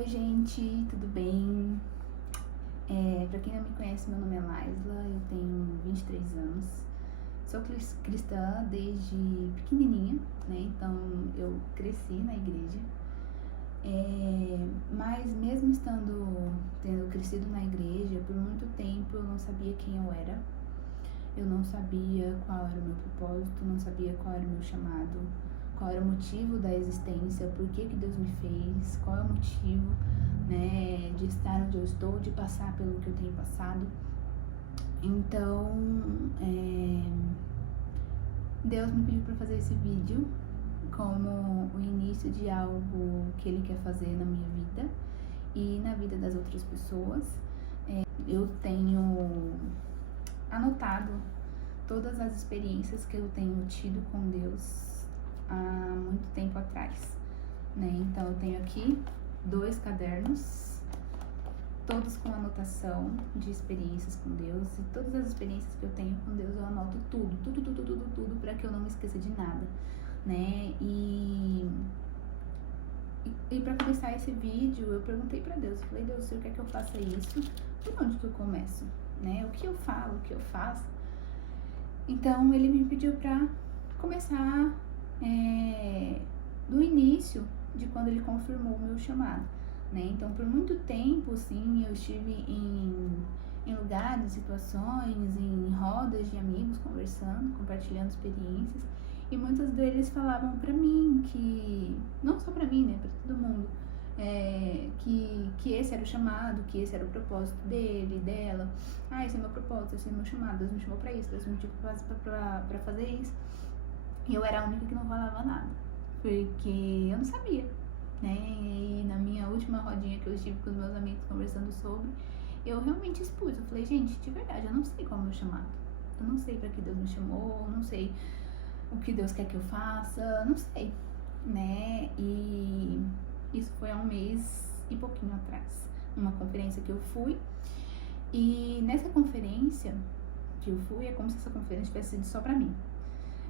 Oi gente, tudo bem? Pra quem não me conhece, meu nome é Laisla, eu tenho 23 anos, sou cristã desde pequenininha, né? Então eu cresci na igreja, mas mesmo tendo crescido na igreja, por muito tempo eu não sabia quem eu era, eu não sabia qual era o meu propósito, não sabia qual era o meu chamado, qual era o motivo da existência, por que Deus me fez, qual é o motivo, né, de estar onde eu estou, de passar pelo que eu tenho passado. Então, Deus me pediu para fazer esse vídeo como o início de algo que Ele quer fazer na minha vida e na vida das outras pessoas. Eu tenho anotado todas as experiências que eu tenho tido com Deus há muito tempo atrás, né? Então eu tenho aqui 2 cadernos, todos com anotação de experiências com Deus, e todas as experiências que eu tenho com Deus eu anoto tudo para que eu não me esqueça de nada, né? E para começar esse vídeo eu perguntei para Deus, falei: Deus, o Senhor quer que eu faça isso? Por onde que eu começo, né? O que eu falo, o que eu faço? Então ele me pediu para começar do início de quando ele confirmou o meu chamado, né? Então por muito tempo, sim, eu estive em lugares, situações, em rodas de amigos conversando, compartilhando experiências, e muitos deles falavam para mim que, não só para mim, né, para todo mundo, que esse era o chamado, que esse era o propósito dele, dela. Esse é o meu propósito, esse é o meu chamado, Deus me chamou pra isso, Deus me chamou pra fazer isso. E eu era a única que não falava nada, porque eu não sabia, né? E na minha última rodinha que eu estive com os meus amigos conversando sobre, eu realmente expus. Eu falei: gente, de verdade, eu não sei qual é o meu chamado, eu não sei pra que Deus me chamou, eu não sei o que Deus quer que eu faça, não sei, né? E isso foi há 1 mês e pouquinho atrás, numa conferência que eu fui. E nessa conferência que eu fui, é como se essa conferência tivesse sido só pra mim,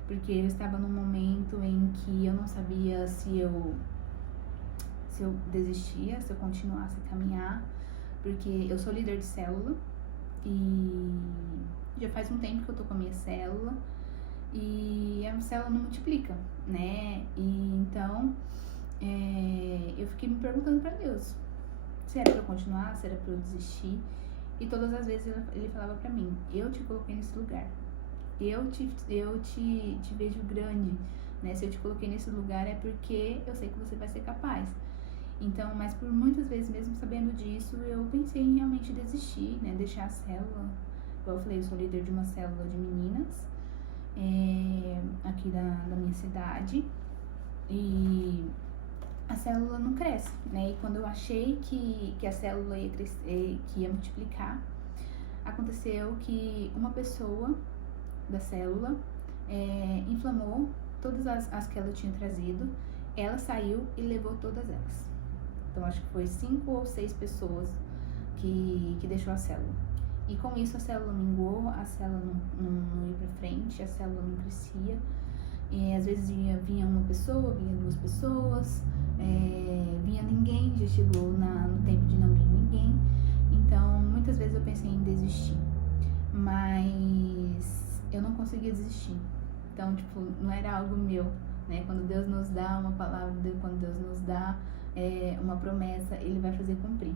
porque eu estava num momento em que eu não sabia se eu desistia, se eu continuasse a caminhar, porque eu sou líder de célula e já faz um tempo que eu tô com a minha célula, e a célula não multiplica, né? E então eu fiquei me perguntando pra Deus se era pra eu continuar, se era pra eu desistir. E todas as vezes ele falava pra mim: eu te coloquei nesse lugar, eu te vejo grande, né? Se eu te coloquei nesse lugar é porque eu sei que você vai ser capaz. Então, mas por muitas vezes, mesmo sabendo disso, eu pensei em realmente desistir, né? Deixar a célula. Igual eu falei, eu sou líder de uma célula de meninas aqui da minha cidade, e a célula não cresce, né? E quando eu achei que a célula ia crescer, que ia multiplicar, aconteceu que uma pessoa da célula inflamou todas as que ela tinha trazido, ela saiu e levou todas elas. Então acho que foi 5 ou 6 pessoas que deixou a célula. E com isso a célula minguou, a célula não ia pra frente, a célula não crescia. E às vezes vinha uma pessoa, vinha 2 pessoas, vinha ninguém, já chegou no tempo de não vir ninguém. Então muitas vezes eu pensei em desistir, mas eu não conseguia desistir. Então tipo, não era algo meu, né? Quando Deus nos dá uma palavra, quando Deus nos dá uma promessa, Ele vai fazer cumprir.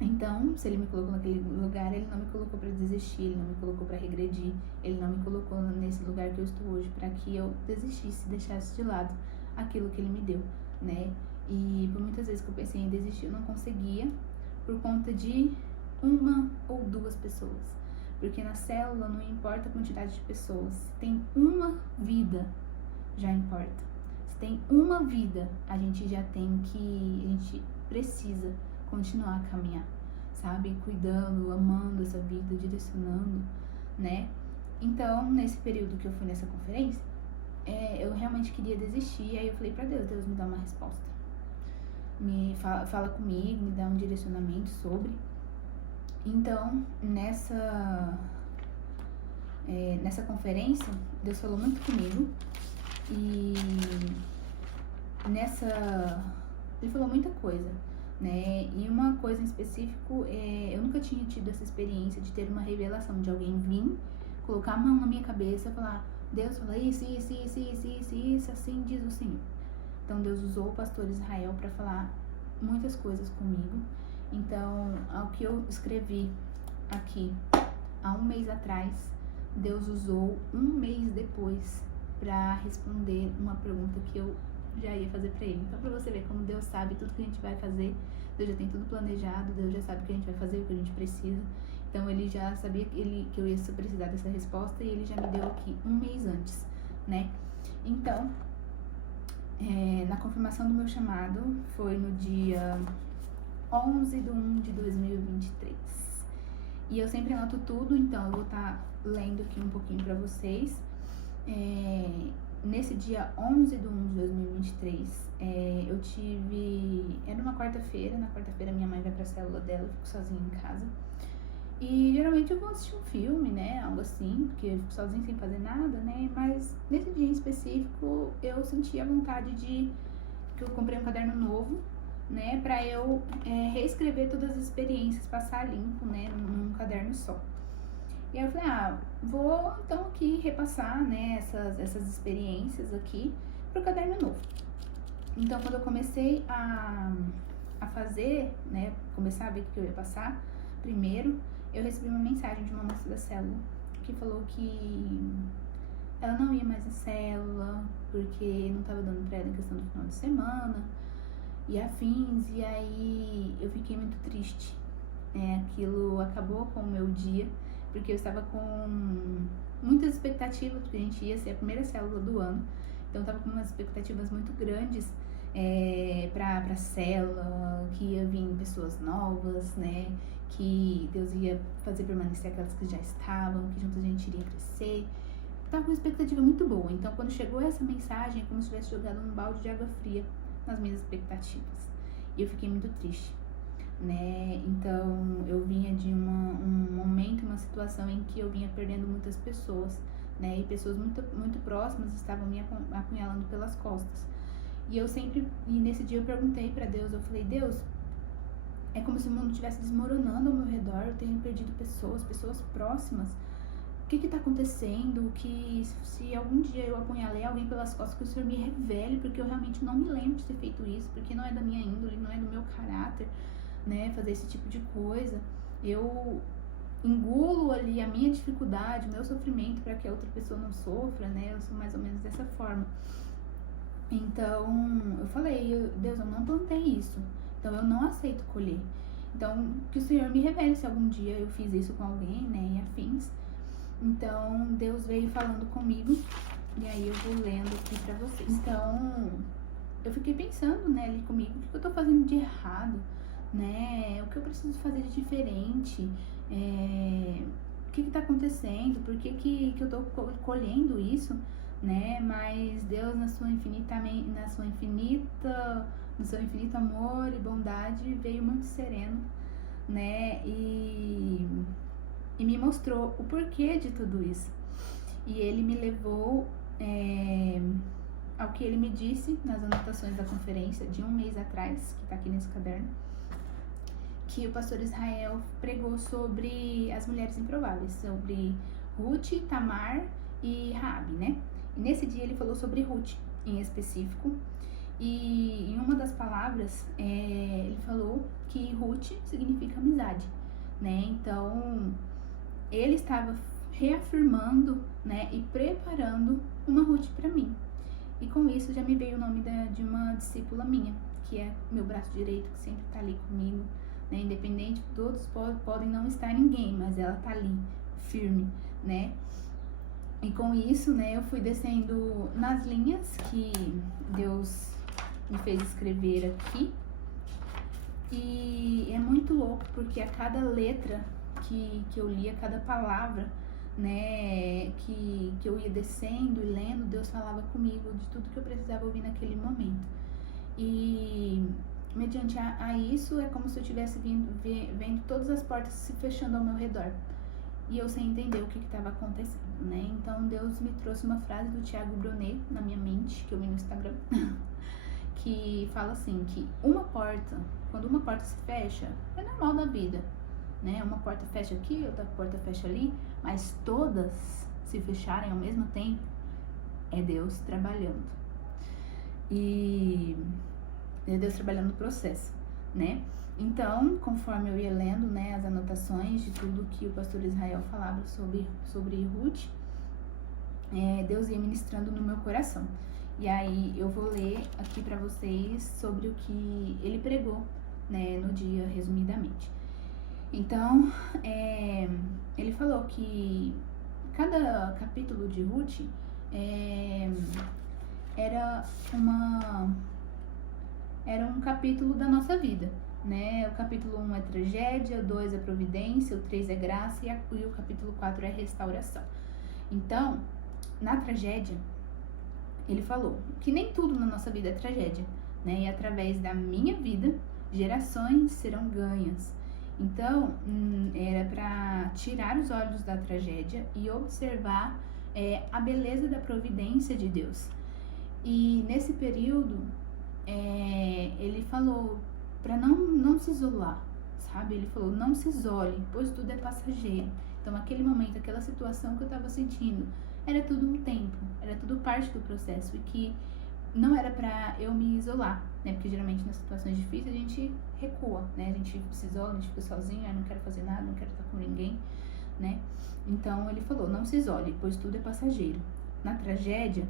Então, se Ele me colocou naquele lugar, Ele não me colocou para desistir, Ele não me colocou para regredir, Ele não me colocou nesse lugar que eu estou hoje para que eu desistisse, deixasse de lado aquilo que Ele me deu, né? E por muitas vezes que eu pensei em desistir, eu não conseguia, por conta de 1 ou 2 pessoas. Porque na célula não importa a quantidade de pessoas, se tem uma vida, já importa. Se tem uma vida, a gente precisa continuar a caminhar, sabe? Cuidando, amando essa vida, direcionando, né? Então, nesse período que eu fui nessa conferência, eu realmente queria desistir. Aí eu falei pra Deus: Deus, me dá uma resposta, me fala comigo, me dá um direcionamento sobre. Então, nessa conferência, Deus falou muito comigo, e ele falou muita coisa, né? E uma coisa em específico, eu nunca tinha tido essa experiência de ter uma revelação, de alguém vir, colocar a mão na minha cabeça e falar: Deus fala isso, assim diz o Senhor. Então Deus usou o pastor Israel para falar muitas coisas comigo. Então, ao que eu escrevi aqui há um mês atrás, Deus usou um mês depois para responder uma pergunta que eu já ia fazer para ele. Então, para você ver como Deus sabe tudo que a gente vai fazer, Deus já tem tudo planejado, Deus já sabe o que a gente vai fazer, o que a gente precisa. Então, ele já sabia que eu ia precisar dessa resposta e ele já me deu aqui um mês antes, né? Então, na confirmação do meu chamado, foi no dia 11/1/2023. E eu sempre anoto tudo, então eu vou estar lendo aqui um pouquinho para vocês. Nesse dia 11/1/2023, eu tive... Era uma quarta-feira, na quarta-feira minha mãe vai pra célula dela, eu fico sozinha em casa. E geralmente eu vou assistir um filme, né, algo assim, porque eu fico sozinha sem fazer nada, né, mas nesse dia em específico eu senti a vontade que eu comprei um caderno novo, né, pra eu reescrever todas as experiências, passar limpo, né, num caderno só. E aí eu falei, vou então aqui repassar, né, essas experiências aqui pro caderno novo. Então, quando eu comecei a fazer, né, começar a ver o que eu ia passar, primeiro, eu recebi uma mensagem de uma moça da célula que falou que ela não ia mais na célula porque não estava dando pra ela em questão do final de semana e afins, e aí eu fiquei muito triste. Aquilo acabou com o meu dia, porque eu estava com muitas expectativas, porque a gente ia ser a primeira célula do ano, então eu estava com umas expectativas muito grandes pra célula, que ia vir pessoas novas, né, que Deus ia fazer permanecer aquelas que já estavam, que juntos a gente iria crescer. Tava com uma expectativa muito boa. Então, quando chegou essa mensagem, é como se tivesse jogado um balde de água fria nas minhas expectativas. E eu fiquei muito triste, né? Então, eu vinha de um momento, uma situação em que eu vinha perdendo muitas pessoas, né? E pessoas muito, muito próximas estavam me apunhalando pelas costas. E nesse dia eu perguntei pra Deus, eu falei: Deus, é como se o mundo estivesse desmoronando ao meu redor, eu tenho perdido pessoas próximas. O que tá acontecendo? Que se algum dia eu apunhalei alguém pelas costas, que o Senhor me revele, porque eu realmente não me lembro de ter feito isso, porque não é da minha índole, não é do meu caráter, né, fazer esse tipo de coisa. Eu engulo ali a minha dificuldade, o meu sofrimento, para que a outra pessoa não sofra, né, eu sou mais ou menos dessa forma. Então, eu falei: Deus, eu não plantei isso, então eu não aceito colher. Então, que o Senhor me revele se algum dia eu fiz isso com alguém, né, e afins. Então, Deus veio falando comigo, e aí eu vou lendo aqui pra vocês. Então, eu fiquei pensando, né, ali comigo, o que eu tô fazendo de errado, né, o que eu preciso fazer de diferente, o que tá acontecendo, por que eu tô colhendo isso, né, mas Deus, no seu infinito amor e bondade, veio muito sereno, né, e me mostrou o porquê de tudo isso. E ele me levou ao que ele me disse nas anotações da conferência de um mês atrás, que tá aqui nesse caderno, que o pastor Israel pregou sobre as mulheres improváveis, sobre Ruth, Tamar e Raabe, né? E nesse dia ele falou sobre Ruth em específico, e em uma das palavras ele falou que Ruth significa amizade, né? Então ele estava reafirmando, né, e preparando uma Ruth para mim. E com isso já me veio o nome de uma discípula minha, que é meu braço direito, que sempre tá ali comigo, né, independente, todos podem não estar ninguém, mas ela tá ali, firme, né. E com isso, né, eu fui descendo nas linhas que Deus me fez escrever aqui. E é muito louco, porque a cada letra que eu lia, cada palavra, né, que eu ia descendo e lendo, Deus falava comigo de tudo que eu precisava ouvir naquele momento. E mediante a isso, é como se eu estivesse vendo todas as portas se fechando ao meu redor, e eu sem entender o que estava acontecendo, né? Então Deus me trouxe uma frase do Thiago Brunet na minha mente, que eu vi no Instagram, que fala assim, que uma porta quando uma porta se fecha, é normal na vida, né? Uma porta fecha aqui, outra porta fecha ali, mas todas se fecharem ao mesmo tempo, é Deus trabalhando. E é Deus trabalhando no processo, né? Então, conforme eu ia lendo, né, as anotações de tudo que o pastor Israel falava sobre Ruth, Deus ia ministrando no meu coração. E aí eu vou ler aqui para vocês sobre o que ele pregou, né, no dia, resumidamente. Então, ele falou que cada capítulo de Ruth era um capítulo da nossa vida, né? O capítulo 1 é tragédia, o 2 é providência, o 3 é graça e o capítulo 4 é restauração. Então, na tragédia, ele falou que nem tudo na nossa vida é tragédia, né? E através da minha vida, gerações serão ganhas. Então, era para tirar os olhos da tragédia e observar a beleza da providência de Deus. E nesse período, ele falou para não se isolar, sabe? Ele falou, não se isole, pois tudo é passageiro. Então, aquele momento, aquela situação que eu estava sentindo, era tudo um tempo, era tudo parte do processo e que não era pra eu me isolar, né? Porque geralmente nas situações difíceis a gente recua, né? A gente se isola, a gente fica sozinho, não quero fazer nada, não quero estar com ninguém, né? Então ele falou, não se isole, pois tudo é passageiro. Na tragédia,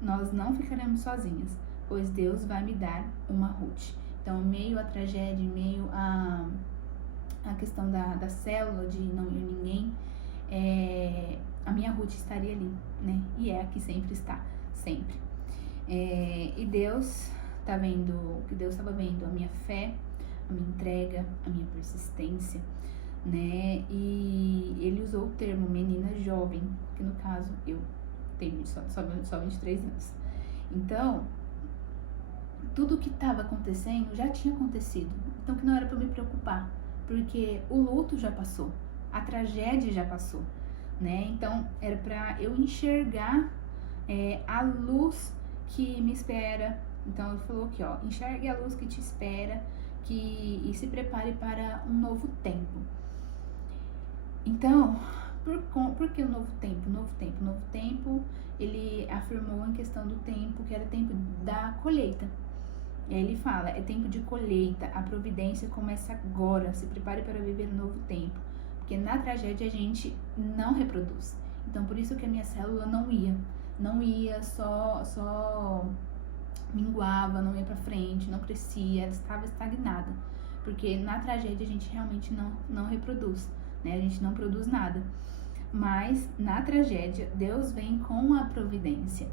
nós não ficaremos sozinhas, pois Deus vai me dar uma Ruth. Então, meio à tragédia, meio à questão da célula, de não ir ninguém, a minha Ruth estaria ali, né? E é a que sempre está, sempre. E Deus tá vendo, que Deus estava vendo a minha fé, a minha entrega, a minha persistência, né? E ele usou o termo menina jovem, que no caso eu tenho só 23 anos. Então, tudo que estava acontecendo já tinha acontecido, então que não era para me preocupar, porque o luto já passou, a tragédia já passou, né? Então era para eu enxergar a luz que me espera. Então ele falou aqui, ó, enxergue a luz que te espera, e se prepare para um novo tempo. Então, por que o novo tempo? Novo tempo, ele afirmou em questão do tempo, que era tempo da colheita. E aí ele fala, é tempo de colheita, a providência começa agora, se prepare para viver um novo tempo. Porque na tragédia a gente não reproduz. Então por isso que a minha célula não ia, só minguava, não ia pra frente, não crescia, ela estava estagnada. Porque na tragédia a gente realmente não reproduz, né? A gente não produz nada. Mas na tragédia, Deus vem com a providência.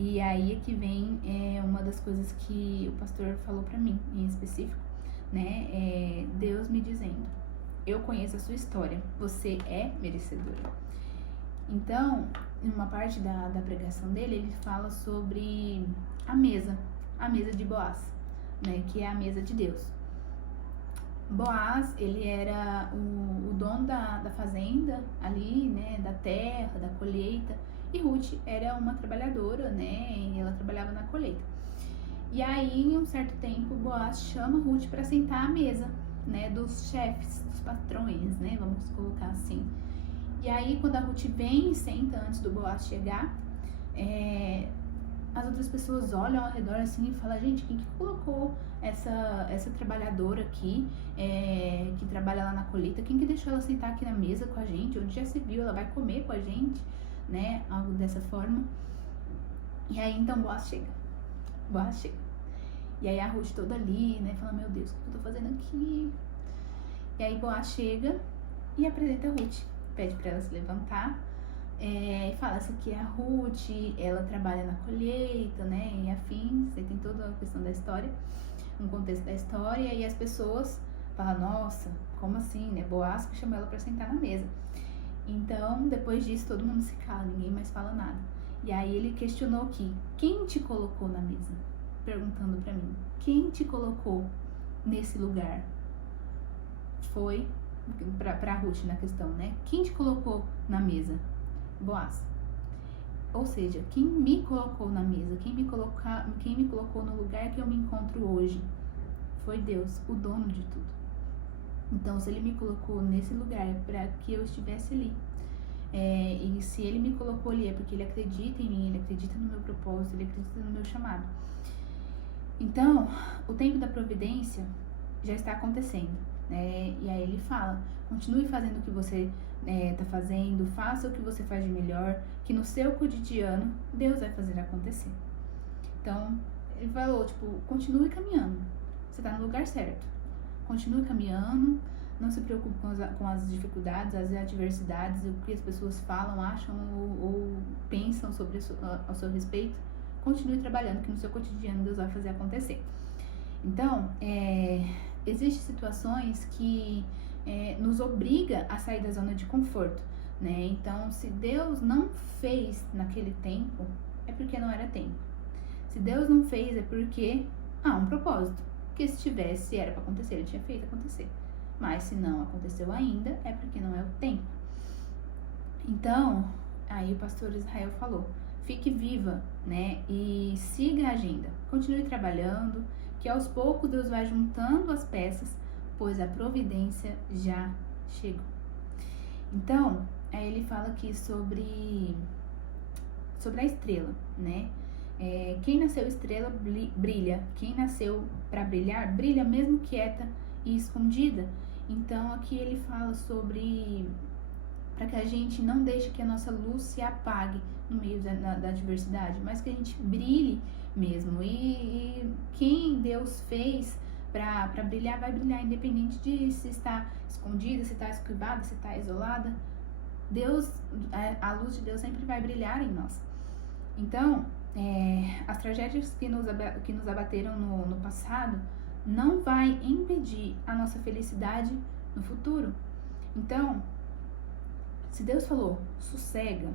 E aí é que vem uma das coisas que o pastor falou pra mim, em específico, né? Deus me dizendo, eu conheço a sua história, você é merecedora. Então, em uma parte da pregação dele, ele fala sobre a mesa de Boaz, né? Que é a mesa de Deus. Boaz, ele era o dono da fazenda ali, né? Da terra, da colheita. E Ruth era uma trabalhadora, né? E ela trabalhava na colheita. E aí, em um certo tempo, Boaz chama Ruth para sentar à mesa, né? Dos chefes, dos patrões, né? Vamos colocar assim. E aí, quando a Ruth vem e senta antes do Boaz chegar, as outras pessoas olham ao redor assim e falam, gente, quem que colocou essa trabalhadora aqui, que trabalha lá na colheita, quem que deixou ela sentar aqui na mesa com a gente? Onde já se viu, ela vai comer com a gente, né? Algo dessa forma. E aí, então, Boaz chega. E aí a Ruth toda ali, né? Fala, meu Deus, o que eu tô fazendo aqui? E aí Boaz chega e apresenta a Ruth. Pede pra ela se levantar. E fala, essa aqui é a Ruth, ela trabalha na colheita, né? E afins, você tem toda a questão da história, um contexto da história. E as pessoas falam, nossa, como assim, né? Boaz que chamou ela pra sentar na mesa. Então, depois disso, todo mundo se cala, ninguém mais fala nada. E aí ele questionou aqui, quem te colocou na mesa? Perguntando pra mim, quem te colocou nesse lugar? Foi pra Ruth na questão, né? Quem te colocou na mesa? Boaz. Ou seja, quem me colocou na mesa, quem me colocou no lugar que eu me encontro hoje? foi Deus, o dono de tudo. Então, se ele me colocou nesse lugar é para que eu estivesse ali. E se ele me colocou ali é porque ele acredita em mim, ele acredita no meu propósito, ele acredita no meu chamado. Então, o tempo da providência já está acontecendo, né? E aí ele fala, continue fazendo o que você está fazendo, faça o que você faz de melhor, que no seu cotidiano Deus vai fazer acontecer. Então, ele falou, continue caminhando, você está no lugar certo, continue caminhando, não se preocupe com as dificuldades, as adversidades, o que as pessoas falam, acham ou pensam sobre ao seu respeito. Continue trabalhando, que no seu cotidiano Deus vai fazer acontecer. Então, existem situações que nos obriga a sair da zona de conforto, né? Então, se Deus não fez naquele tempo, é porque não era tempo. Se Deus não fez, é porque há um propósito. Porque se tivesse, era para acontecer, ele tinha feito acontecer. Mas se não aconteceu ainda, é porque não é o tempo. Então, aí o pastor Israel falou, fique viva, né? E siga a agenda. Continue trabalhando, que aos poucos Deus vai juntando as peças, pois a providência já chegou. Então, aí ele fala aqui sobre a estrela, né? Quem nasceu estrela brilha. Quem nasceu para brilhar, brilha mesmo quieta e escondida. Então, aqui ele fala sobre para que a gente não deixe que a nossa luz se apague no meio da adversidade, mas que a gente brilhe mesmo. E quem Deus fez para brilhar, vai brilhar, independente de se está escondida, se está esquivada, se está isolada. Deus, a luz de Deus sempre vai brilhar em nós. Então, as tragédias que nos abateram no passado não vai impedir a nossa felicidade no futuro. Então, se Deus falou sossega,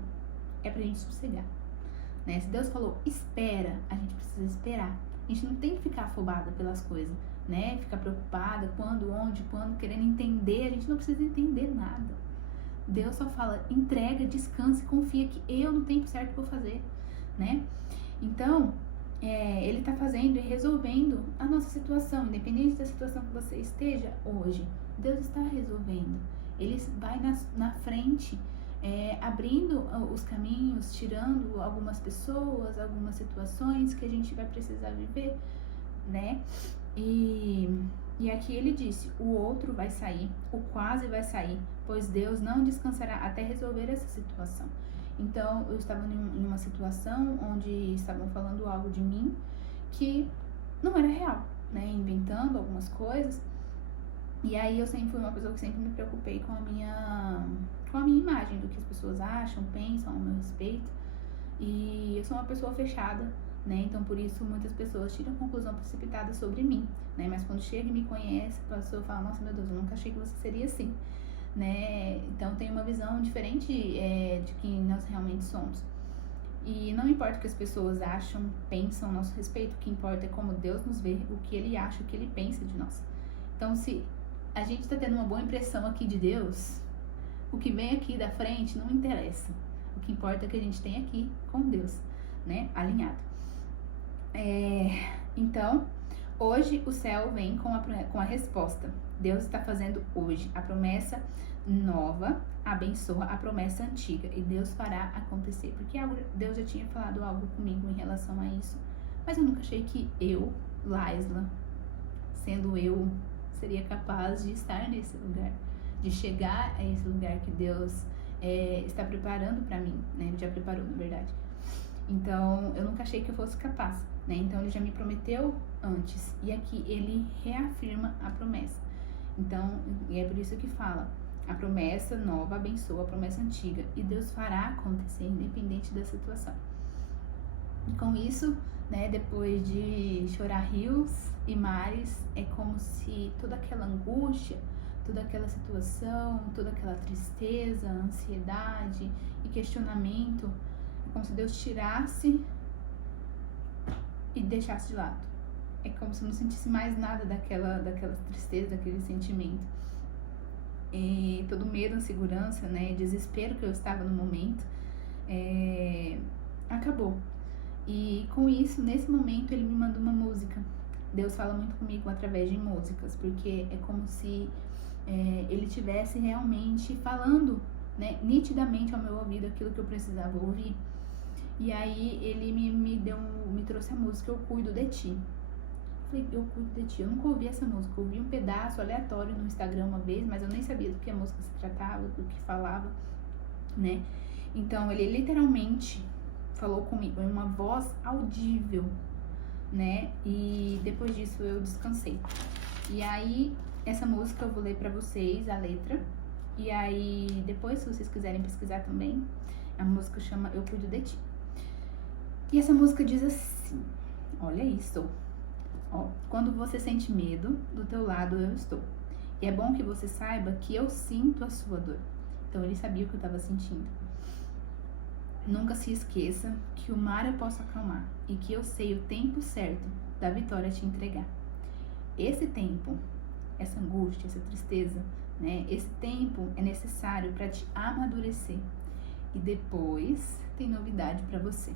é pra gente sossegar, né? Se Deus falou espera, a gente precisa esperar. A gente não tem que ficar afobada pelas coisas, né? Ficar preocupada quando, onde, quando, querendo entender. A gente não precisa entender nada. Deus só fala entrega, descansa e confia que eu no tempo certo vou fazer, né? Então, ele tá fazendo e resolvendo a nossa situação, independente da situação que você esteja hoje. Deus está resolvendo. Ele vai na frente, abrindo os caminhos, tirando algumas pessoas, algumas situações que a gente vai precisar viver, né? E aqui ele disse, o outro vai sair, o quase vai sair, pois Deus não descansará até resolver essa situação. Então, eu estava em uma situação onde estavam falando algo de mim que não era real, né? Inventando algumas coisas. E aí eu sempre fui uma pessoa que sempre me preocupei com a minha imagem, do que as pessoas acham, pensam ao meu respeito. E eu sou uma pessoa fechada, né? Então por isso muitas pessoas tiram conclusão precipitada sobre mim, né? Mas quando chega e me conhece, a pessoa fala, nossa, meu Deus, eu nunca achei que você seria assim, né? Então tem uma visão diferente de quem nós realmente somos. E não importa o que as pessoas acham, pensam a nosso respeito, o que importa é como Deus nos vê, o que Ele acha, o que Ele pensa de nós. Então se a gente está tendo uma boa impressão aqui de Deus, o que vem aqui da frente não interessa. O que importa é que a gente tem aqui com Deus, né? Alinhado. Então, hoje o céu vem com a resposta. Deus está fazendo hoje a promessa nova, abençoa a promessa antiga e Deus fará acontecer. Porque Deus já tinha falado algo comigo em relação a isso, mas eu nunca achei que eu, Laisla, sendo eu, seria capaz de estar nesse lugar, de chegar a esse lugar que Deus está preparando para mim, né? Ele já preparou, na verdade. Então, eu nunca achei que eu fosse capaz, né? Então, Ele já me prometeu antes, e aqui Ele reafirma a promessa. Então, e é por isso que fala, a promessa nova abençoa a promessa antiga, e Deus fará acontecer, independente da situação. E com isso, né, depois de chorar rios e mares, é como se toda aquela angústia, toda aquela situação, toda aquela tristeza, ansiedade e questionamento, é como se Deus tirasse e deixasse de lado. É como se eu não sentisse mais nada daquela tristeza, daquele sentimento. E todo medo, insegurança, né, desespero que eu estava no momento, acabou. E com isso, nesse momento, ele me mandou uma música Deus fala muito comigo através de músicas, porque é como se ele estivesse realmente falando, né, nitidamente ao meu ouvido aquilo que eu precisava ouvir. E aí ele me trouxe a música Eu Cuido de Ti. Eu falei, Eu Cuido de Ti. Eu nunca ouvi essa música. Eu ouvi um pedaço aleatório no Instagram uma vez, mas eu nem sabia do que a música se tratava, do que falava, né? Então ele literalmente falou comigo em uma voz audível, né? E depois disso eu descansei. E aí essa música eu vou ler pra vocês a letra. E aí depois, se vocês quiserem pesquisar também, a música chama Eu Cuido de Ti. E essa música diz assim, olha isso, ó, quando você sente medo, do teu lado eu estou. E é bom que você saiba que eu sinto a sua dor. Então ele sabia o que eu estava sentindo. Nunca se esqueça que o mar eu posso acalmar e que eu sei o tempo certo da vitória te entregar. Esse tempo, essa angústia, essa tristeza, né? Esse tempo é necessário para te amadurecer. E depois tem novidade para você.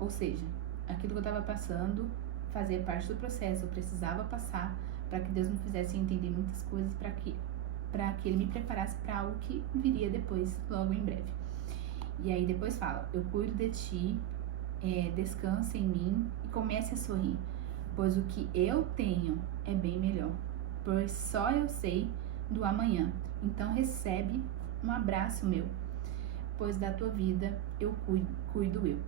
Ou seja, aquilo que eu estava passando fazia parte do processo, eu precisava passar para que Deus me fizesse entender muitas coisas, para que Ele me preparasse para algo que viria depois, logo em breve. E aí depois fala, eu cuido de ti, descansa em mim e comece a sorrir, pois o que eu tenho é bem melhor, pois só eu sei do amanhã. Então recebe um abraço meu, pois da tua vida eu cuido eu.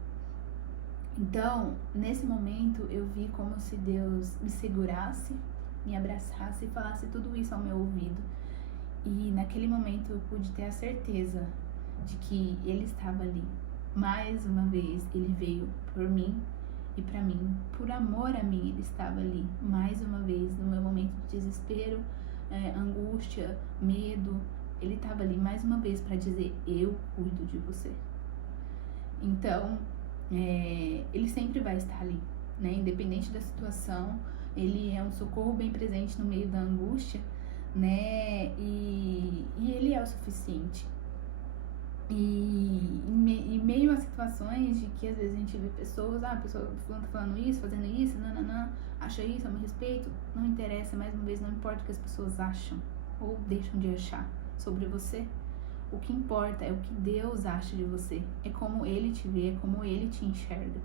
Então, nesse momento, eu vi como se Deus me segurasse, me abraçasse e falasse tudo isso ao meu ouvido. E naquele momento eu pude ter a certeza de que Ele estava ali. Mais uma vez, Ele veio por mim e para mim. Por amor a mim, Ele estava ali. Mais uma vez, no meu momento de desespero, angústia, medo, Ele estava ali mais uma vez para dizer, eu cuido de você. Então, Ele sempre vai estar ali, né? Independente da situação, Ele é um socorro bem presente no meio da angústia, né? E Ele é o suficiente. E em meio a situações de que às vezes a gente vê pessoas, a pessoa falando isso, fazendo isso, nananã, acha isso a meu respeito, não interessa, mais uma vez, não importa o que as pessoas acham ou deixam de achar sobre você. O que importa é o que Deus acha de você, é como Ele te vê, é como Ele te enxerga.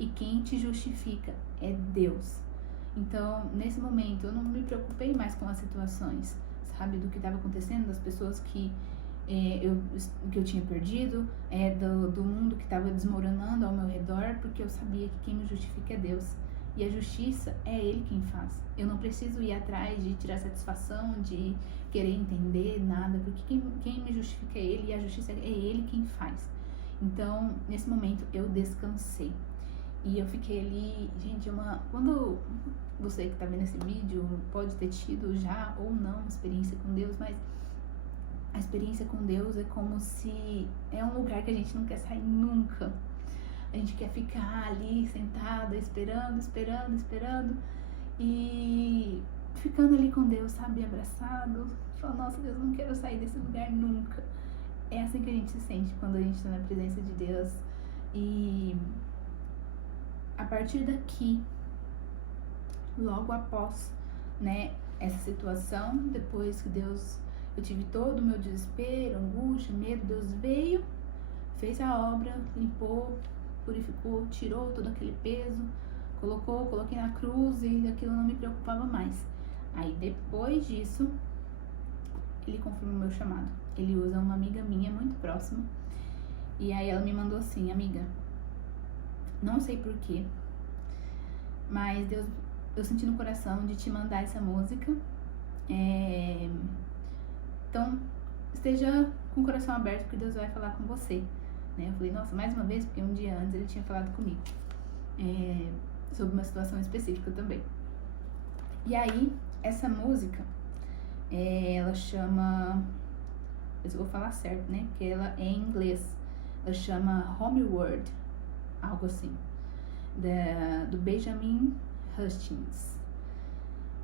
E quem te justifica é Deus. Então, nesse momento, eu não me preocupei mais com as situações, sabe, do que estava acontecendo, das pessoas que eu tinha perdido, do mundo que estava desmoronando ao meu redor, porque eu sabia que quem me justifica é Deus. E a justiça é Ele quem faz. Eu não preciso ir atrás de tirar satisfação, de querer entender nada, porque quem me justifica é Ele e a justiça é Ele quem faz. Então, nesse momento, eu descansei. E eu fiquei ali, gente, quando você que tá vendo esse vídeo pode ter tido já ou não experiência com Deus, mas a experiência com Deus é como se é um lugar que a gente não quer sair nunca. A gente quer ficar ali sentada, esperando e ficando ali com Deus, sabe, abraçado. Falando, nossa, Deus, não quero sair desse lugar nunca. É assim que a gente se sente quando a gente está na presença de Deus. E a partir daqui, logo após, né, essa situação, depois que eu tive todo o meu desespero, angústia, medo, Deus veio, fez a obra, limpou, purificou, tirou todo aquele peso, coloquei na cruz e aquilo não me preocupava mais. Aí depois disso, Ele confirmou o meu chamado. Ele usa uma amiga minha muito próxima, e aí ela me mandou assim, amiga, não sei porquê, mas Deus, eu senti no coração de te mandar essa música, então esteja com o coração aberto que Deus vai falar com você, né? Eu falei, nossa, mais uma vez, porque um dia antes Ele tinha falado comigo sobre uma situação específica também. E aí, essa música, ela chama, eu vou falar certo, né? Porque ela é em inglês, ela chama Homeward, algo assim, do Benjamin Hustings.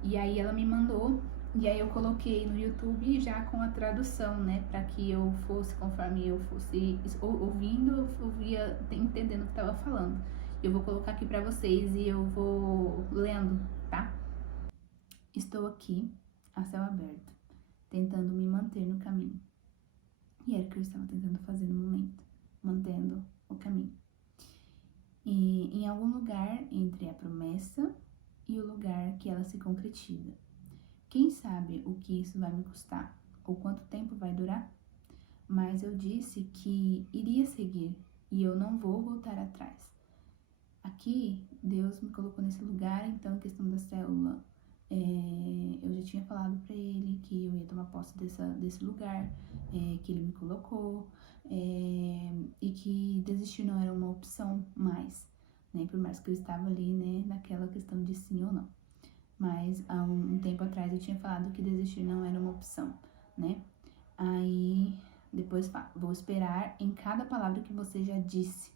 E aí ela me mandou, e aí eu coloquei no YouTube já com a tradução, né, para que eu fosse, conforme eu fosse ouvindo, eu ia entendendo o que estava falando. Eu vou colocar aqui pra vocês e eu vou lendo, tá? Estou aqui, a céu aberto, tentando me manter no caminho. E era o que eu estava tentando fazer no momento, mantendo o caminho. E em algum lugar entre a promessa e o lugar que ela se concretiza. Quem sabe o que isso vai me custar, ou quanto tempo vai durar? Mas eu disse que iria seguir e eu não vou voltar atrás. Aqui, Deus me colocou nesse lugar, então, em questão da célula, eu já tinha falado para ele que eu ia tomar posse desse lugar, que ele me colocou, e que desistir não era uma opção mais, né? Por mais que eu estava ali, né, naquela questão de sim ou não. Mas há um tempo atrás eu tinha falado que desistir não era uma opção, né? Aí depois fala, vou esperar em cada palavra que você já disse,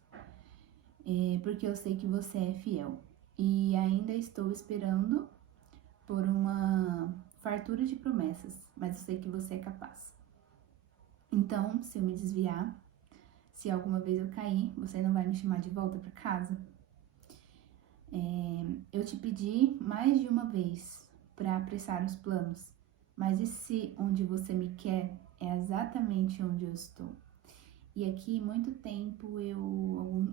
porque eu sei que você é fiel. E ainda estou esperando por uma fartura de promessas, mas eu sei que você é capaz. Então, se eu me desviar, se alguma vez eu cair, você não vai me chamar de volta para casa? Eu te pedi mais de uma vez para apressar os planos, mas e se onde você me quer é exatamente onde eu estou? E aqui, muito tempo,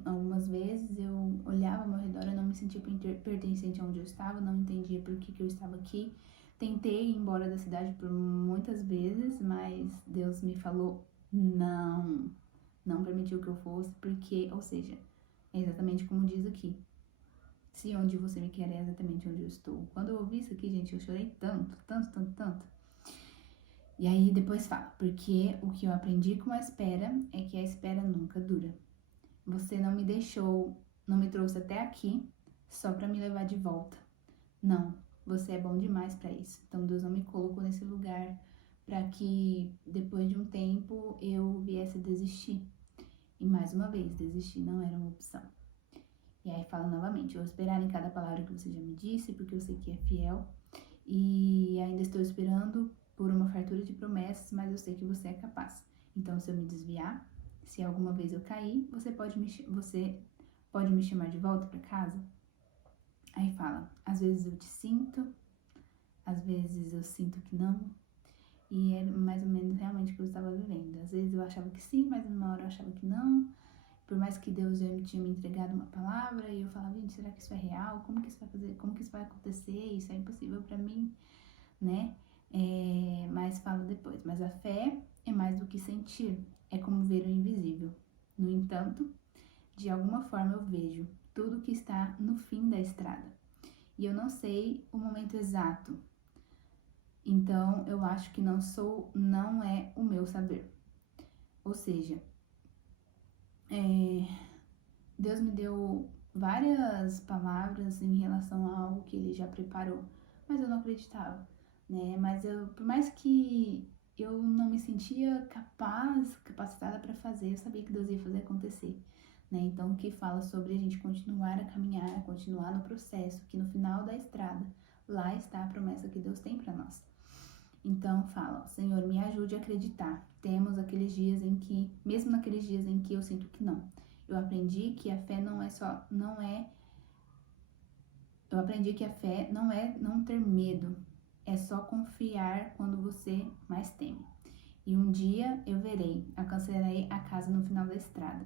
algumas vezes, eu olhava ao meu redor, eu não me sentia pertencente a onde eu estava, não entendia por que eu estava aqui. Tentei ir embora da cidade por muitas vezes, mas Deus me falou não permitiu que eu fosse, porque, ou seja, é exatamente como diz aqui. Se onde você me quer é exatamente onde eu estou. Quando eu ouvi isso aqui, gente, eu chorei tanto. E aí depois fala, porque o que eu aprendi com a espera é que a espera nunca dura. Você não me deixou, não me trouxe até aqui só para me levar de volta. Não, você é bom demais para isso. Então Deus não me colocou nesse lugar para que depois de um tempo eu viesse a desistir. E mais uma vez, desistir não era uma opção. E aí fala novamente, eu vou esperar em cada palavra que você já me disse, porque eu sei que é fiel. E ainda estou esperando por uma fartura de promessas, mas eu sei que você é capaz. Então, se eu me desviar, se alguma vez eu cair, você pode me chamar de volta para casa? Aí fala, às vezes eu te sinto, às vezes eu sinto que não. E é mais ou menos realmente o que eu estava vivendo. Às vezes eu achava que sim, mas numa hora eu achava que não. Por mais que Deus já tinha me entregado uma palavra e eu falava, gente, será que isso é real? Como que isso vai fazer? Como que isso vai acontecer? Isso é impossível para mim, né? Mas fala depois. Mas a fé é mais do que sentir, é como ver o invisível. No entanto, de alguma forma eu vejo tudo que está no fim da estrada. E eu não sei o momento exato. Então, eu acho que não é o meu saber. Ou seja, Deus me deu várias palavras em relação a algo que Ele já preparou, mas eu não acreditava, né? Mas por mais que eu não me sentia capacitada para fazer, eu sabia que Deus ia fazer acontecer, né? Então, o que fala sobre a gente continuar a caminhar, continuar no processo, que no final da estrada, lá está a promessa que Deus tem para nós. Então fala, Senhor, me ajude a acreditar. Temos aqueles dias em que, mesmo naqueles dias em que eu sinto que não. Eu aprendi que a fé não é não ter medo, é só confiar quando você mais teme. E um dia eu verei, alcançarei a casa no final da estrada.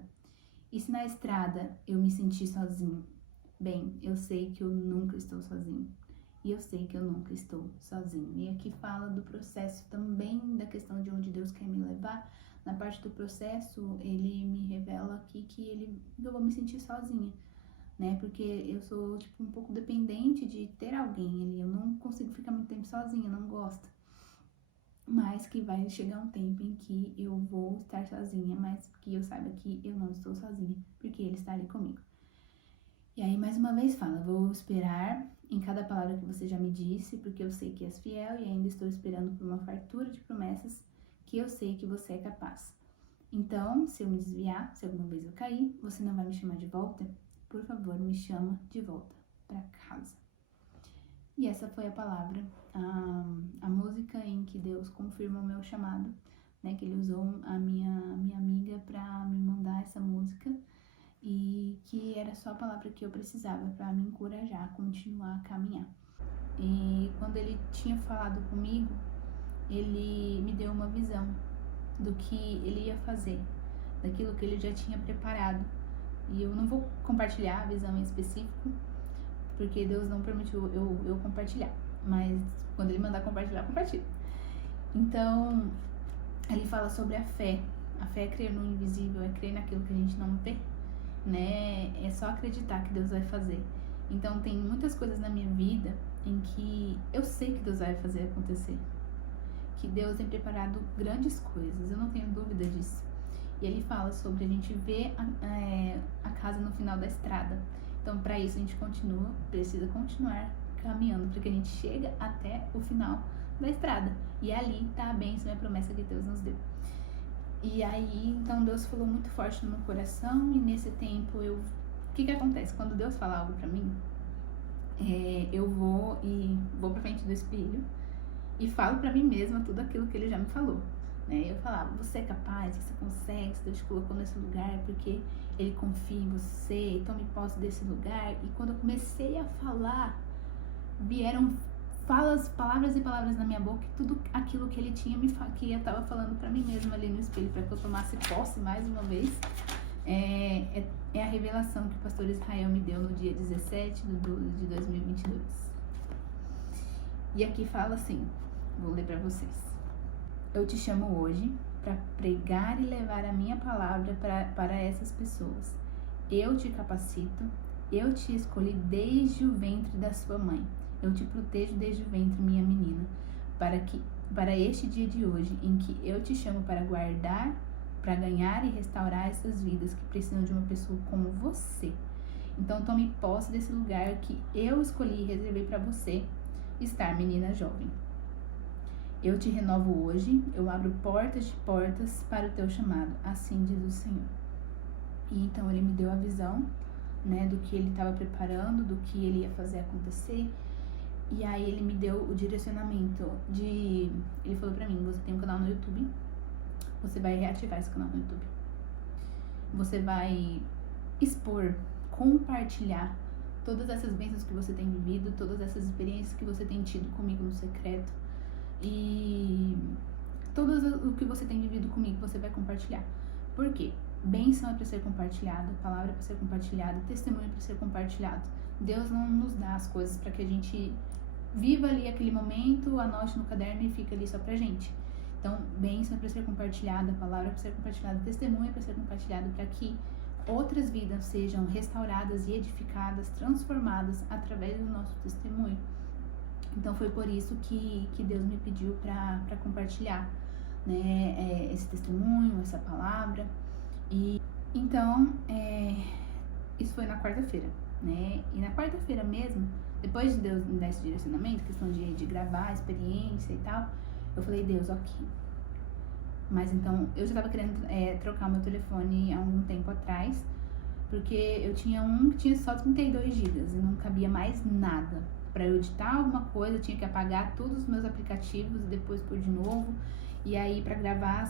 E se na estrada eu me sentir sozinho? Bem, eu sei que eu nunca estou sozinho. E eu sei que eu nunca estou sozinho. E aqui fala do processo também, da questão de onde Deus quer me levar. Na parte do processo, ele me revela aqui que eu vou me sentir sozinha, né? Porque eu sou, tipo, um pouco dependente de ter alguém ali. Eu não consigo ficar muito tempo sozinha, não gosto. Mas que vai chegar um tempo em que eu vou estar sozinha, mas que eu saiba que eu não estou sozinha, porque ele está ali comigo. E aí, mais uma vez fala, vou esperar em cada palavra que você já me disse, porque eu sei que és fiel e ainda estou esperando por uma fartura de promessas que eu sei que você é capaz. Então, se eu me desviar, se alguma vez eu cair, você não vai me chamar de volta? Por favor, me chama de volta para casa. E essa foi a palavra, a música em que Deus confirma o meu chamado, né? Que ele usou a minha amiga para me mandar essa música. e que era só a palavra que eu precisava para me encorajar a continuar a caminhar. E quando ele tinha falado comigo, ele me deu uma visão do que ele ia fazer, daquilo que ele já tinha preparado. E eu não vou compartilhar a visão em específico, porque Deus não permitiu eu compartilhar. Mas quando ele mandar compartilhar, eu compartilho. Então, ele fala sobre a fé. A fé é crer no invisível, é crer naquilo que a gente não vê, né? É só acreditar que Deus vai fazer. Então, tem muitas coisas na minha vida em que eu sei que Deus vai fazer acontecer. Que Deus tem preparado grandes coisas, eu não tenho dúvida disso. E ele fala sobre a gente ver a casa no final da estrada. Então, para isso, a gente precisa continuar caminhando, para que a gente chegue até o final da estrada. E ali tá a bênção e a promessa que Deus nos deu. E aí, então, Deus falou muito forte no meu coração, e nesse tempo o que acontece? Quando Deus fala algo pra mim, eu vou pra frente do espelho e falo pra mim mesma tudo aquilo que ele já me falou, né? Eu falava, você é capaz, você consegue, se Deus te colocou nesse lugar porque ele confia em você, tome posse desse lugar. E quando eu comecei a falar, vieram palavras e palavras na minha boca, e tudo aquilo que ele tinha que eu tava falando pra mim mesma ali no espelho, para que eu tomasse posse mais uma vez, é a revelação que o pastor Israel me deu no dia 17 de 12 de 2022. E aqui fala assim, vou ler pra vocês. Eu te chamo hoje para pregar e levar a minha palavra para essas pessoas. Eu te capacito, eu te escolhi desde o ventre da sua mãe. Eu te protejo desde o ventre, minha menina, para este dia de hoje, em que eu te chamo para guardar, para ganhar e restaurar essas vidas que precisam de uma pessoa como você. Então tome posse desse lugar que eu escolhi e reservei para você estar, menina jovem. Eu te renovo hoje, eu abro portas de portas para o teu chamado, assim diz o Senhor. E então ele me deu a visão, né, do que ele estava preparando, do que ele ia fazer acontecer. E aí ele me deu o direcionamento ele falou pra mim, você tem um canal no YouTube, você vai reativar esse canal no YouTube. Você vai expor, compartilhar todas essas bênçãos que você tem vivido, todas essas experiências que você tem tido comigo no secreto. E tudo o que você tem vivido comigo, você vai compartilhar. Por quê? Bênção é para ser compartilhada, palavra é para ser compartilhada, testemunho é para ser compartilhado. Deus não nos dá as coisas para que a gente viva ali aquele momento, anote no caderno e fica ali só pra gente. Então, bênção é para ser compartilhada, palavra é para ser compartilhada, testemunho é para ser compartilhado, para que outras vidas sejam restauradas e edificadas, transformadas através do nosso testemunho. Então foi por isso que Deus me pediu para compartilhar, né, esse testemunho, essa palavra. E então isso foi na quarta-feira, né? E na quarta-feira mesmo, depois de Deus me dar esse direcionamento, questão de gravar a experiência e tal, eu falei, Deus, ok. Mas então eu já tava querendo trocar meu telefone há um tempo atrás, porque eu tinha um que tinha só 32 GB e não cabia mais nada. Para eu editar alguma coisa, eu tinha que apagar todos os meus aplicativos e depois pôr de novo. E aí, para gravar,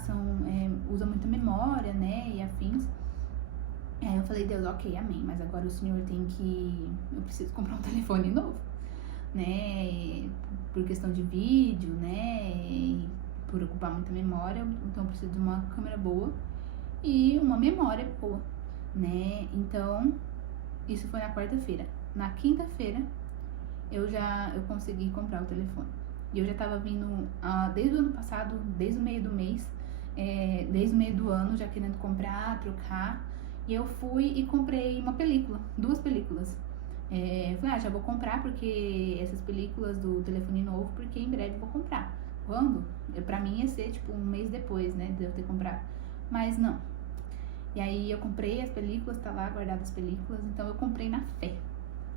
usa muita memória, né, e afins. Aí eu falei, Deus, ok, amém, mas agora o Senhor eu preciso comprar um telefone novo, né, por questão de vídeo, né, e por ocupar muita memória, então eu preciso de uma câmera boa e uma memória boa, né. Então, isso foi na quarta-feira. Na quinta-feira, eu consegui comprar o telefone. E eu já tava vindo desde o ano passado, desde o meio do mês, desde o meio do ano, já querendo comprar, trocar. E eu fui e comprei duas películas. Falei, já vou comprar porque essas películas do telefone novo, porque em breve eu vou comprar. Quando? Pra mim ia ser tipo um mês depois, né, de eu ter comprado. Mas não. E aí eu comprei as películas, tá lá guardado as películas, então eu comprei na fé.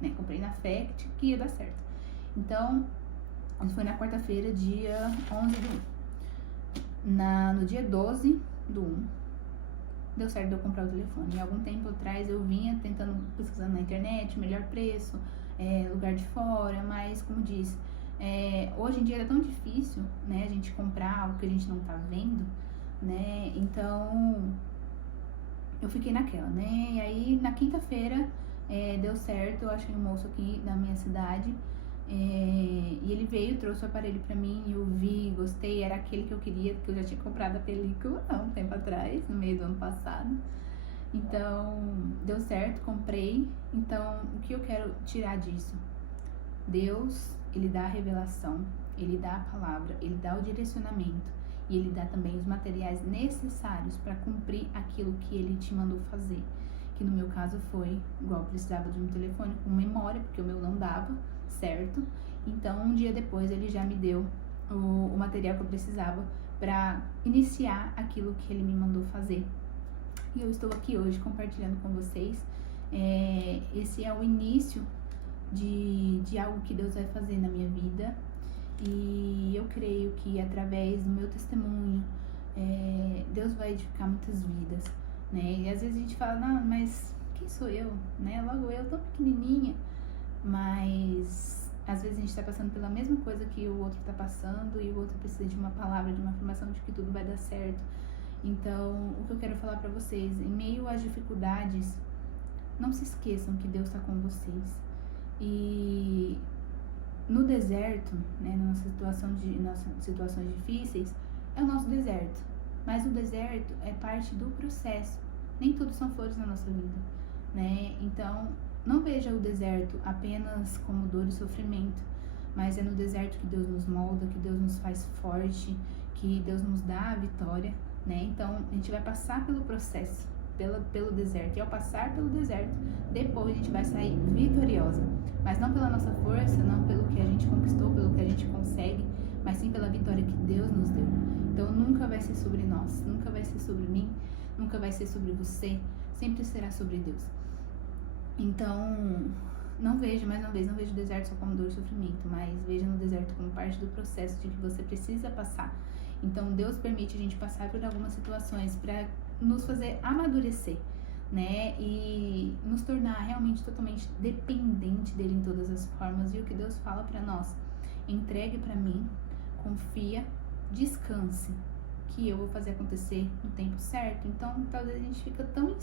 Né, comprei na fé que ia dar certo. Então, isso foi na quarta-feira, dia 11 do 1. No dia 12 do 1, deu certo de eu comprar o telefone. E algum tempo atrás eu vinha tentando pesquisando na internet, melhor preço, lugar de fora, mas como diz, hoje em dia é tão difícil, né, a gente comprar algo que a gente não tá vendo, né, então eu fiquei naquela, né? E aí na quinta-feira deu certo, eu achei um moço aqui na minha cidade. E ele veio, trouxe o aparelho pra mim, eu vi, gostei, era aquele que eu queria, que eu já tinha comprado a película há um tempo atrás, no meio do ano passado. Então, deu certo, comprei. Então, o que eu quero tirar disso? Deus, ele dá a revelação, ele dá a palavra, ele dá o direcionamento e ele dá também os materiais necessários para cumprir aquilo que ele te mandou fazer. Que no meu caso foi, igual, eu precisava de um telefone com memória, porque o meu não dava certo. Então, um dia depois ele já me deu o material que eu precisava para iniciar aquilo que ele me mandou fazer. E eu estou aqui hoje compartilhando com vocês. Esse é o início de algo que Deus vai fazer na minha vida. E eu creio que através do meu testemunho, Deus vai edificar muitas vidas, né? E às vezes a gente fala, não, mas quem sou eu, né? Logo eu, tão pequenininha. Mas às vezes a gente está passando pela mesma coisa que o outro está passando e o outro precisa de uma palavra, de uma afirmação de que tudo vai dar certo. Então, o que eu quero falar para vocês, em meio às dificuldades, não se esqueçam que Deus está com vocês. E no deserto, né, nas situações difíceis, é o nosso deserto. Mas o deserto é parte do processo. Nem tudo são flores na nossa vida, né? Então, não veja o deserto apenas como dor e sofrimento, mas é no deserto que Deus nos molda, que Deus nos faz forte, que Deus nos dá a vitória, né? Então, a gente vai passar pelo processo, pelo deserto. E ao passar pelo deserto, depois a gente vai sair vitoriosa. Mas não pela nossa força, não pelo que a gente conquistou, pelo que a gente consegue, mas sim pela vitória que Deus nos deu. Então, nunca vai ser sobre nós, nunca vai ser sobre mim, nunca vai ser sobre você, sempre será sobre Deus. Então, não veja, mais uma vez, não veja o deserto só como dor e sofrimento, mas veja no deserto como parte do processo de que você precisa passar. Então, Deus permite a gente passar por algumas situações para nos fazer amadurecer, né? E nos tornar realmente totalmente dependente dele em todas as formas. E o que Deus fala para nós? Entregue para mim, confia, descanse, que eu vou fazer acontecer no tempo certo. Então, talvez a gente fica tão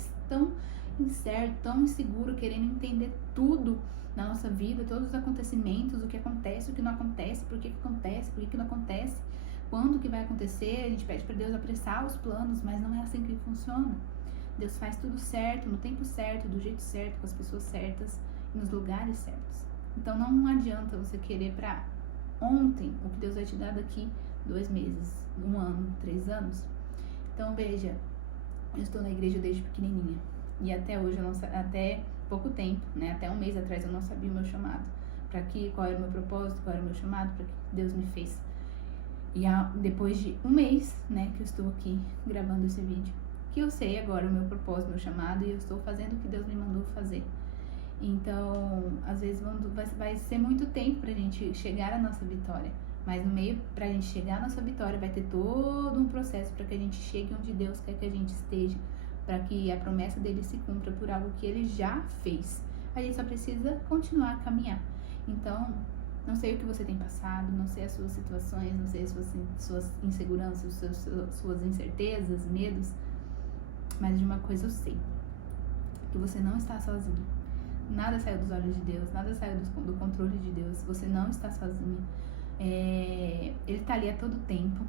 incerto, tão inseguro, querendo entender tudo na nossa vida, todos os acontecimentos, o que acontece, o que não acontece, por que acontece, por que não acontece, quando que vai acontecer. A gente pede para Deus apressar os planos, mas não é assim que funciona. Deus faz tudo certo, no tempo certo, do jeito certo, com as pessoas certas e nos lugares certos. Então não adianta você querer para ontem o que Deus vai te dar daqui 2 meses, 1 ano, 3 anos. Então veja, eu estou na igreja desde pequenininha e até hoje, até pouco tempo, né, até 1 mês atrás eu não sabia o meu chamado, qual era o meu propósito, qual era o meu chamado, para que Deus me fez. E depois de 1 mês, né, que eu estou aqui gravando esse vídeo, que eu sei agora o meu propósito, meu chamado, e eu estou fazendo o que Deus me mandou fazer. Então, às vezes vai ser muito tempo pra gente chegar à nossa vitória, mas no meio, pra gente chegar à nossa vitória, vai ter todo um processo para que a gente chegue onde Deus quer que a gente esteja, para que a promessa dele se cumpra por algo que ele já fez. A gente só precisa continuar a caminhar. Então, não sei o que você tem passado, não sei as suas situações, não sei as suas inseguranças, suas incertezas, medos, mas de uma coisa eu sei, que você não está sozinho. Nada saiu dos olhos de Deus, nada saiu do controle de Deus, você não está sozinho. Ele está ali a todo tempo.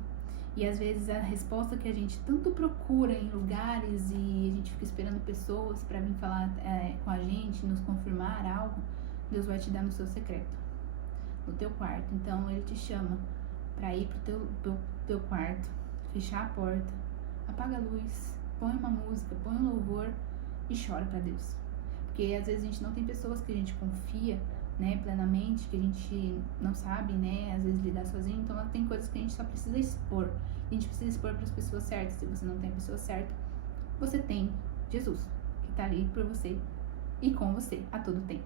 E às vezes a resposta que a gente tanto procura em lugares e a gente fica esperando pessoas para vir falar com a gente, nos confirmar algo, Deus vai te dar no seu secreto, no teu quarto. Então ele te chama para ir pro teu quarto, fechar a porta, apaga a luz, põe uma música, põe um louvor e chora para Deus. Porque às vezes a gente não tem pessoas que a gente confia, né, plenamente, que a gente não sabe, né, às vezes lidar sozinho. Então tem coisas que a gente só precisa expor. A gente precisa expor para as pessoas certas. Se você não tem a pessoa certa, você tem Jesus, que tá ali por você e com você a todo tempo.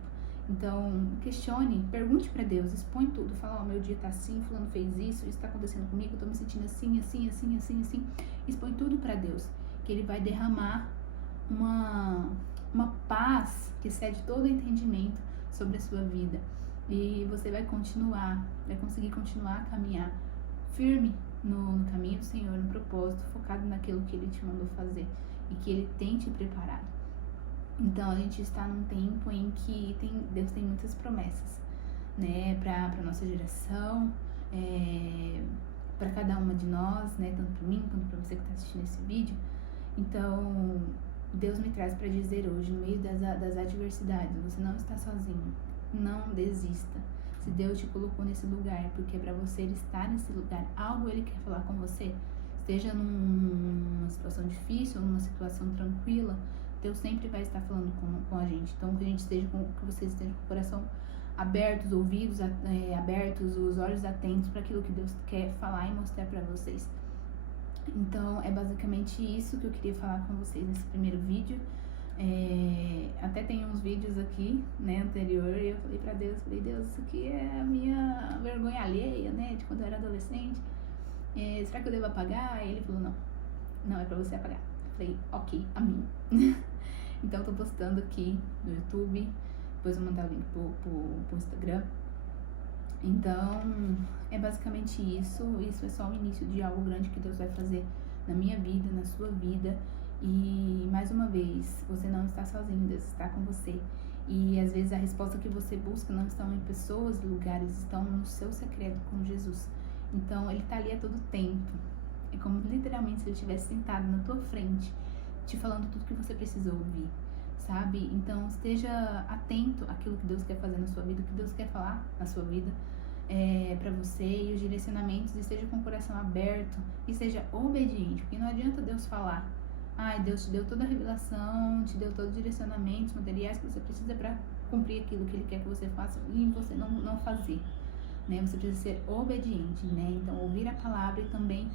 Então, questione, pergunte para Deus, expõe tudo. Fala, meu dia tá assim, fulano fez isso tá acontecendo comigo, eu tô me sentindo assim. Expõe tudo para Deus, que ele vai derramar uma paz que excede todo entendimento sobre a sua vida. E você vai conseguir continuar a caminhar firme no caminho do Senhor, no propósito, focado naquilo que Ele te mandou fazer. e que Ele tem te preparado. Então a gente está num tempo em que Deus tem muitas promessas, né, para nossa geração, para cada uma de nós, né, tanto para mim quanto para você que está assistindo esse vídeo. Então Deus me traz para dizer hoje, no meio das adversidades, você não está sozinho, não desista. Se Deus te colocou nesse lugar, porque é para você Ele estar nesse lugar, algo Ele quer falar com você, esteja numa situação difícil ou numa situação tranquila, Deus sempre vai estar falando com a gente. Então que vocês estejam com o coração aberto, os ouvidos abertos, os olhos atentos para aquilo que Deus quer falar e mostrar para vocês. Então é basicamente isso que eu queria falar com vocês nesse primeiro vídeo. Até tem uns vídeos aqui, né, anterior, e eu falei pra Deus, Deus, isso aqui é a minha vergonha alheia, né, de quando eu era adolescente. Será que eu devo apagar? E ele falou, não é pra você apagar. Eu falei, ok, amém. Então eu tô postando aqui no YouTube, depois eu vou mandar o link pro Instagram. Então é basicamente isso é só o início de algo grande que Deus vai fazer na minha vida, na sua vida. E mais uma vez, você não está sozinho, Deus está com você. E às vezes a resposta que você busca não estão em pessoas, lugares, estão no seu secreto com Jesus. Então Ele está ali a todo tempo. É como literalmente se Ele estivesse sentado na tua frente, te falando tudo que você precisa ouvir, sabe? Então esteja atento àquilo que Deus quer fazer na sua vida, o que Deus quer falar na sua vida para você, e os direcionamentos, esteja com o coração aberto e seja obediente, porque não adianta Deus falar, Deus te deu toda a revelação, te deu todos os direcionamentos, materiais que você precisa para cumprir aquilo que Ele quer que você faça, e você não fazer, né? Você precisa ser obediente, né? Então ouvir a palavra e também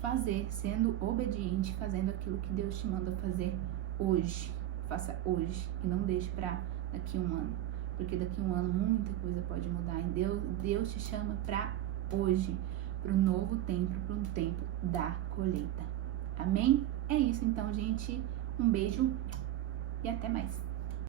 fazer, sendo obediente, fazendo aquilo que Deus te manda fazer hoje. Faça hoje e não deixe para daqui a um ano, porque daqui a um ano muita coisa pode mudar. E Deus te chama para hoje, para um novo tempo, para um tempo da colheita. Amém? É isso então, gente. Um beijo e até mais.